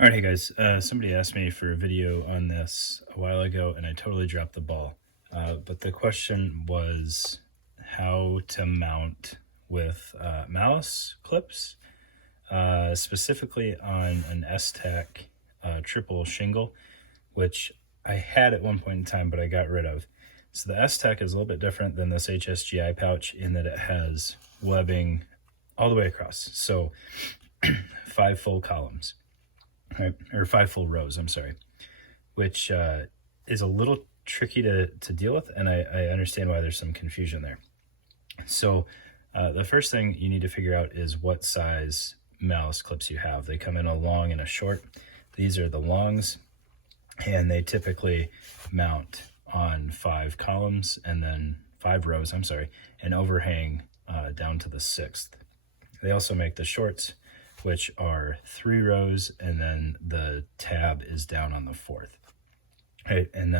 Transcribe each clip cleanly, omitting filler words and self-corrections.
All right, hey guys. Somebody asked me for a video on this a while ago, and I totally dropped the ball. But the question was how to mount with malice clips, specifically on an S-Tac triple shingle, which I had at one point in time, but I got rid of. So the S-Tac is a little bit different than this HSGI pouch in that it has webbing all the way across. So 5 full columns. Right, or 5 full rows, I'm sorry, which is a little tricky to deal with, and I understand why there's some confusion there. So the first thing you need to figure out is what size malice clips you have. They come in a long and a short. These are the longs, and they typically mount on 5 columns and then 5 rows, I'm sorry, and overhang down to the 6th. They also make the shorts, which are 3 rows, and then the tab is down on the 4th. Right, and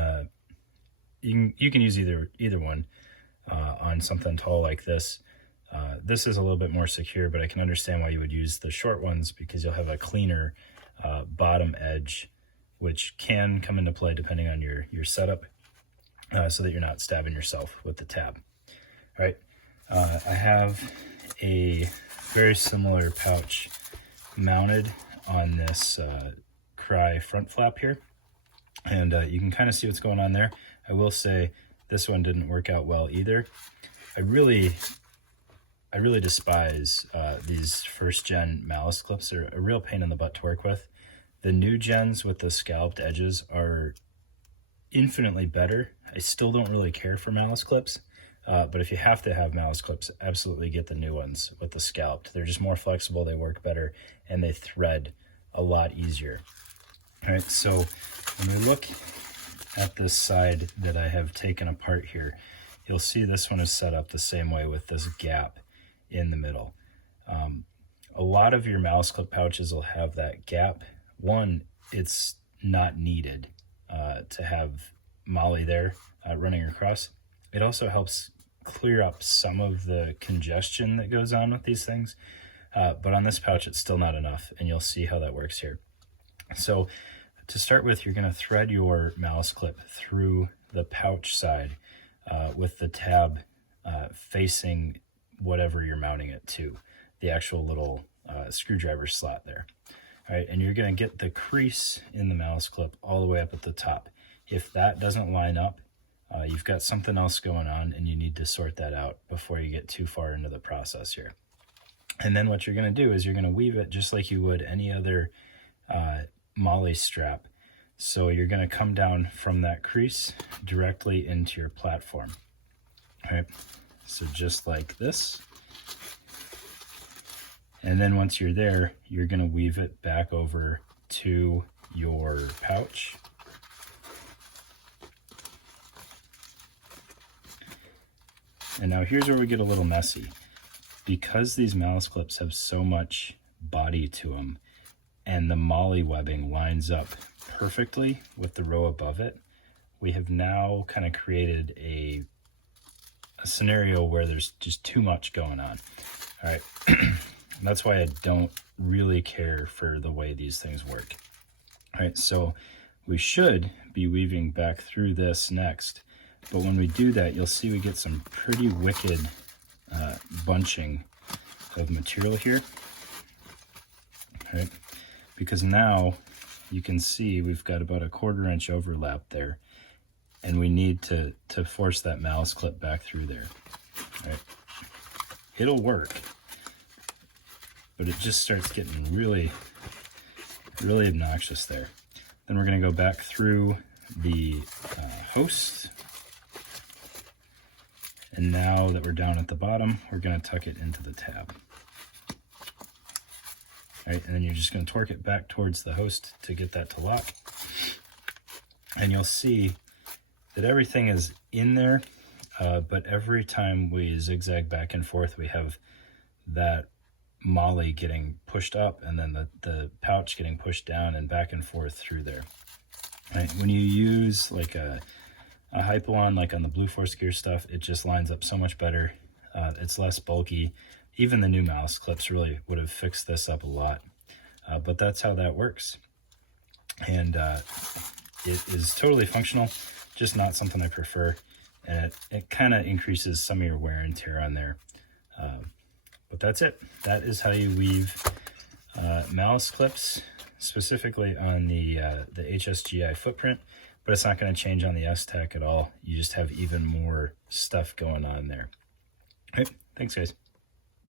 you can use either one on something tall like this. This is a little bit more secure, but I can understand why you would use the short ones because you'll have a cleaner bottom edge, which can come into play depending on your setup, so that you're not stabbing yourself with the tab. All right, I have a very similar pouch mounted on this Cry front flap here, and you can kind of see what's going on there. I will say this one didn't work out well either. I really despise these first gen malice clips. They're a real pain in the butt to work with. The new gens with the scalloped edges are infinitely better. I still don't really care for malice clips. But if you have to have malice clips, absolutely get the new ones with the scalloped. They're just more flexible, they work better, and they thread a lot easier. All right, so when we look at this side that I have taken apart here, you'll see this one is set up the same way with this gap in the middle. A lot of your malice clip pouches will have that gap. One, it's not needed to have moly there running across. It also helps clear up some of the congestion that goes on with these things. But on this pouch, it's still not enough, and you'll see how that works here. So to start with, you're going to thread your malice clip through the pouch side with the tab facing whatever you're mounting it to, the actual little screwdriver slot there. All right, and you're going to get the crease in the malice clip all the way up at the top. If that doesn't line up, you've got something else going on, and you need to sort that out before you get too far into the process here. And then what you're going to do is you're going to weave it just like you would any other moly strap. So you're going to come down from that crease directly into your platform. All right, so just like this. And then once you're there, you're going to weave it back over to your pouch. And now here's where we get a little messy. Because these malice clips have so much body to them, and the moly webbing lines up perfectly with the row above it, we have now kind of created a scenario where there's just too much going on. All right, that's why I don't really care for the way these things work. All right, so we should be weaving back through this next. But when we do that, you'll see we get some pretty wicked bunching of material here. All right? Because now you can see we've got about a 1/4 inch overlap there, and we need to force that malice clip back through there. All right? It'll work, but it just starts getting really obnoxious there. Then we're going to go back through the host. And now that we're down at the bottom, we're going to tuck it into the tab. All right, and then you're just going to torque it back towards the host to get that to lock. And you'll see that everything is in there, but every time we zigzag back and forth, we have that moly getting pushed up and then the pouch getting pushed down and back and forth through there. All right, when you use like a Hypalon, like on the Blue Force Gear stuff, it just lines up so much better. It's less bulky. Even the new malice clips really would have fixed this up a lot. But that's how that works. and it is totally functional, just not something I prefer. And it kind of increases some of your wear and tear on there. But that's it. That is how you weave malice clips, specifically on the HSGI footprint, but it's not going to change on the S-Tech at all. You just have even more stuff going on there. All right, thanks guys.